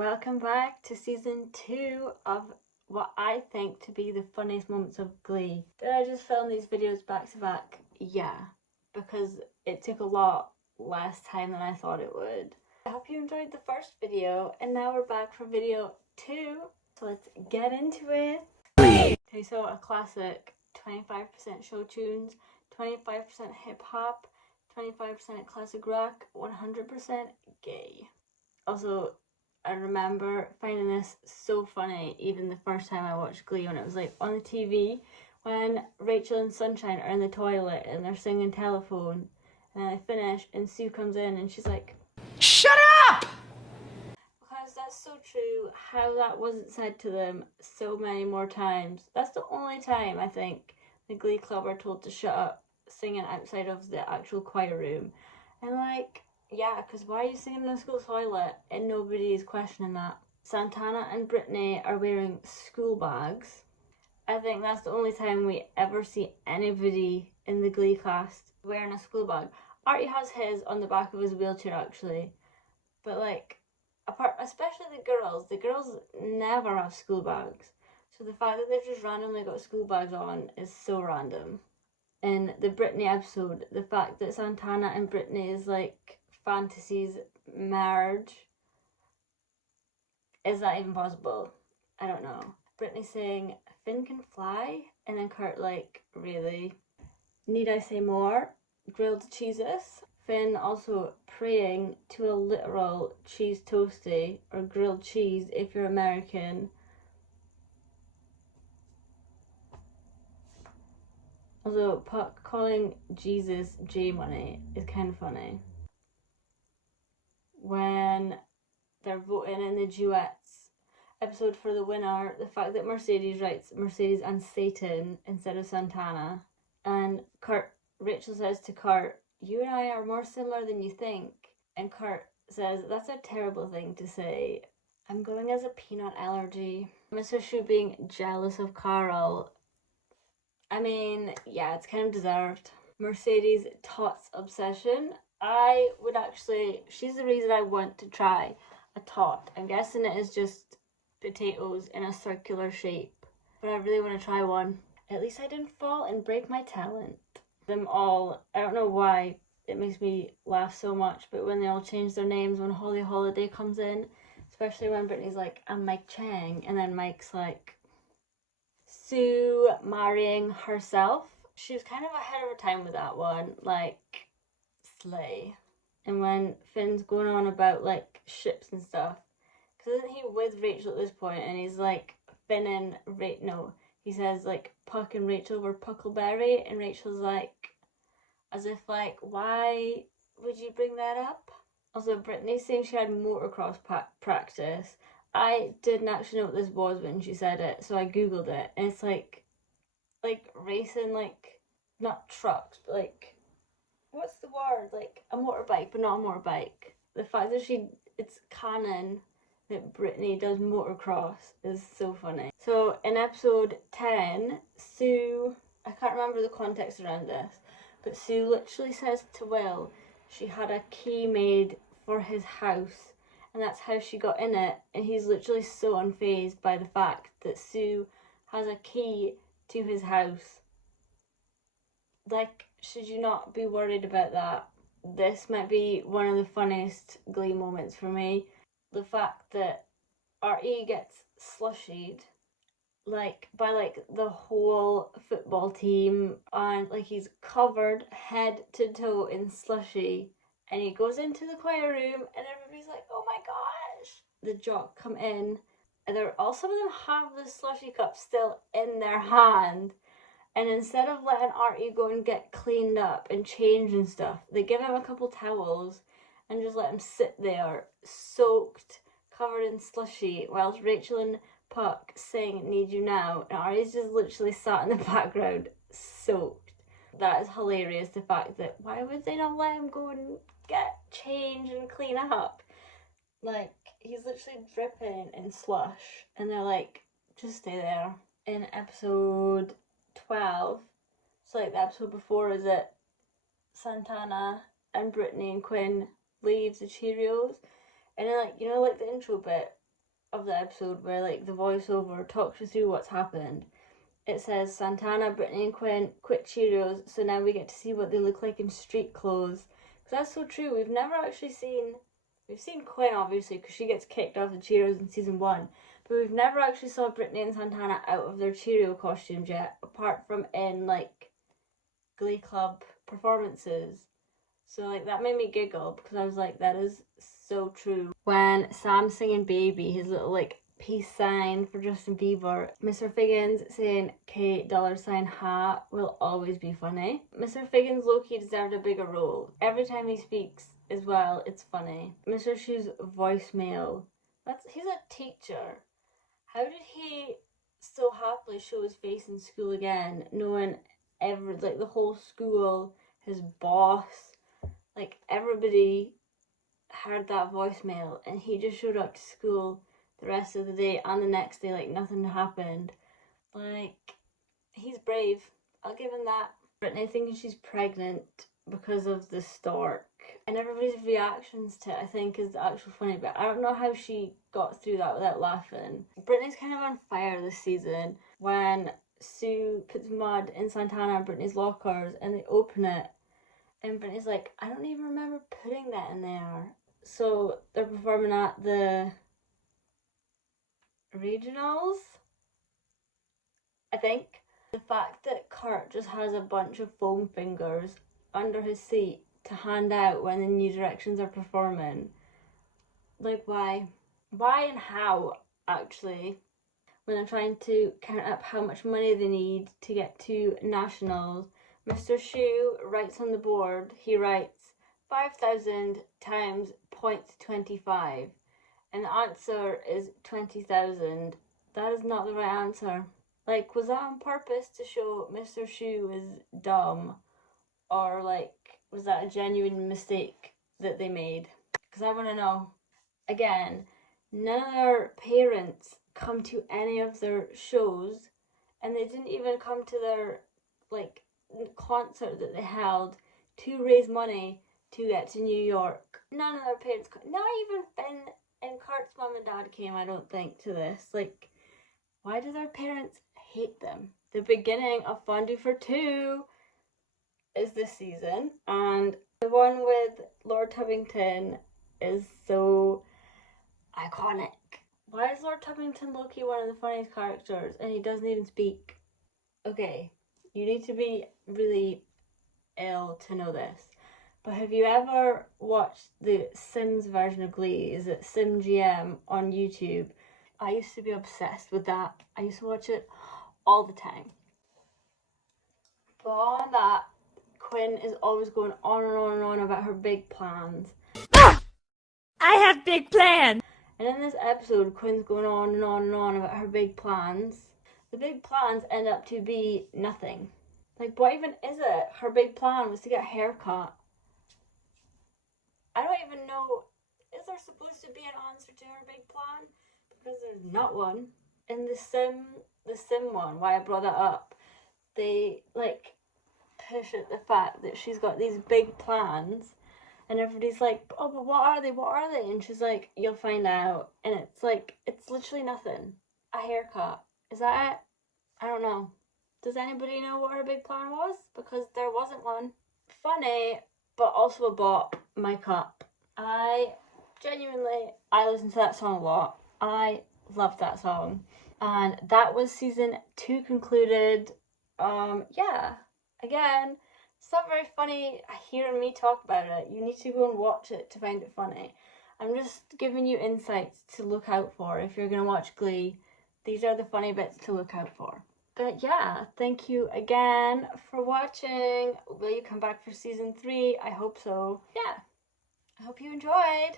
Welcome back to season 2 of what I think to be the funniest moments of Glee. Did I just film these videos back to back? Yeah, because it took a lot less time than I thought it would. I hope you enjoyed the first video, and now we're back for video 2, so let's get into it. Okay, so a classic, 25% show tunes, 25% hip hop, 25% classic rock, 100% gay. Also, I remember finding this so funny even the first time I watched Glee, when it was like on the TV, when Rachel and Sunshine are in the toilet and they're singing Telephone, and then they finish and Sue comes in and she's like, "Shut up!" Because that's so true, how that wasn't said to them so many more times. That's the only time I think the Glee Club are told to shut up singing outside of the actual choir room. And like, yeah, because why are you singing in the school toilet and nobody is questioning that? Santana and Brittany are wearing school bags. I think that's the only time we ever see anybody in the Glee cast wearing a school bag. Artie has his on the back of his wheelchair actually, but like, especially the girls never have school bags. So the fact that they've just randomly got school bags on is so random. In the Brittany episode, the fact that Santana and Brittany's like fantasies merge, is that even possible? I don't know. Brittany saying Finn can fly, and then Kurt like, really? Need I say more? Grilled cheeses. Finn also praying to a literal cheese toasty, or grilled cheese if you're American. Also, Puck calling Jesus J-Money is kind of funny. When they're voting in the duets episode for the winner, the fact that Mercedes writes Mercedes and Satan instead of Santana. And Rachel says to Kurt, "You and I are more similar than you think." And Kurt says, "That's a terrible thing to say. I'm going as a peanut allergy." Mr. Shu being jealous of Carl. I mean, yeah, it's kind of deserved. Mercedes' tots obsession. I would actually, she's the reason I want to try a tot. I'm guessing it is just potatoes in a circular shape, but I really want to try one. At least I didn't fall and break my talent. Them all, I don't know why it makes me laugh so much, but when they all change their names when Holly Holiday comes in, especially when Brittany's like, "I'm Mike Chang," and then Mike's like, Sue marrying herself. She was kind of ahead of her time with that one, like, slay. And when Finn's going on about like ships and stuff, because isn't he with Rachel at this point, and he's like, Finn and he says like Puck and Rachel were Puckleberry, and Rachel's like, as if like, why would you bring that up? Also, Brittany saying she had motocross practice. I didn't actually know what this was when she said it, so I googled it, and it's like racing, like, not trucks, but like, what's the word? Like a motorbike, but not a motorbike. The fact that it's canon that Brittany does motocross is so funny. So in episode 10, Sue, I can't remember the context around this, but Sue literally says to Will she had a key made for his house, and that's how she got in it, and he's literally so unfazed by the fact that Sue has a key to his house. Like, should you not be worried about that? This might be one of the funniest Glee moments for me. The fact that R.E. gets slushied, like, by like the whole football team, and like he's covered head to toe in slushy, and he goes into the choir room and everybody's like, "Oh my gosh." The jock come in, and some of them have the slushy cup still in their hand, and instead of letting Artie go and get cleaned up and changed and stuff, they give him a couple towels and just let him sit there soaked, covered in slushy, whilst Rachel and Puck sing "Need You Now," and Artie's just literally sat in the background soaked. That is hilarious, the fact that why would they not let him go and get changed and clean up? Like, he's literally dripping in slush, and they're like, just stay there. In episode 12, so like the episode before, is it Santana and Brittany and Quinn leave the Cheerios, and then like, you know, like the intro bit of the episode where like the voiceover talks you through what's happened. It says Santana, Brittany and Quinn quit Cheerios, so now we get to see what they look like in street clothes. Because that's so true. We've never actually seen... We've seen Quinn, obviously, because she gets kicked off the Cheerios in season 1. But we've never actually saw Brittany and Santana out of their Cheerio costumes yet, apart from in, like, Glee Club performances. So, like, that made me giggle, because I was like, that is so true. When Sam's singing Baby, his little, like, peace sign for Justin Bieber, Mr. Figgins saying K $ha will always be funny. Mr. Figgins low-key deserved a bigger role. Every time he speaks as well, it's funny. Mr. Shu's voicemail. He's a teacher. How did he so happily show his face in school again, knowing the whole school, his boss, like everybody heard that voicemail, and he just showed up to school the rest of the day and the next day like nothing happened. Like, he's brave. I'll give him that. Brittany thinking she's pregnant because of the stork, and everybody's reactions to it, I think, is the actual funny bit. I don't know how she got through that without laughing. Brittany's kind of on fire this season when Sue puts mud in Santana and Brittany's lockers and they open it, and Brittany's like, I don't even remember putting that in there. So they're performing at the regionals, I think. The fact that Kurt just has a bunch of foam fingers under his seat to hand out when the New Directions are performing. Like, why? Why and how, actually? When they're trying to count up how much money they need to get to nationals, Mr. Shu writes on the board, he writes 5,000 times 0.25. And the answer is 20,000. That is not the right answer. Like, was that on purpose to show Mr. Shu is dumb? Or, like, was that a genuine mistake that they made? Because I want to know. Again, none of their parents come to any of their shows, and they didn't even come to their, like, concert that they held to raise money to get to New York. None of their parents, not even Finn and Kurt's mom and dad came, I don't think, to this. Like, why do their parents hate them? The beginning of Fondue for Two is this season, and the one with Lord Tubington is so iconic. Why is Lord Tubington low-key one of the funniest characters and he doesn't even speak? Okay, you need to be really ill to know this. But have you ever watched the Sims version of Glee? Is it SIMGM on YouTube? I used to be obsessed with that. I used to watch it all the time. But on that, Quinn is always going on and on and on about her big plans. I have big plans! And in this episode, Quinn's going on and on and on about her big plans. The big plans end up to be nothing. Like, what even is it? Her big plan was to get a haircut. I don't even know, is there supposed to be an answer to her big plan? Because there's not one. In the Sim one, why I brought that up, they, like, push at the fact that she's got these big plans, and everybody's like, oh, but what are they? And she's like, you'll find out. And it's like, it's literally nothing. A haircut. Is that it? I don't know. Does anybody know what her big plan was? Because there wasn't one. Funny, but also a bop, My Cup. I listen to that song a lot. I love that song. And that was season 2 concluded. Yeah. Again, it's not very funny hearing me talk about it. You need to go and watch it to find it funny. I'm just giving you insights to look out for if you're going to watch Glee. These are the funny bits to look out for. But yeah, thank you again for watching. Will you come back for season 3? I hope so. Yeah, I hope you enjoyed.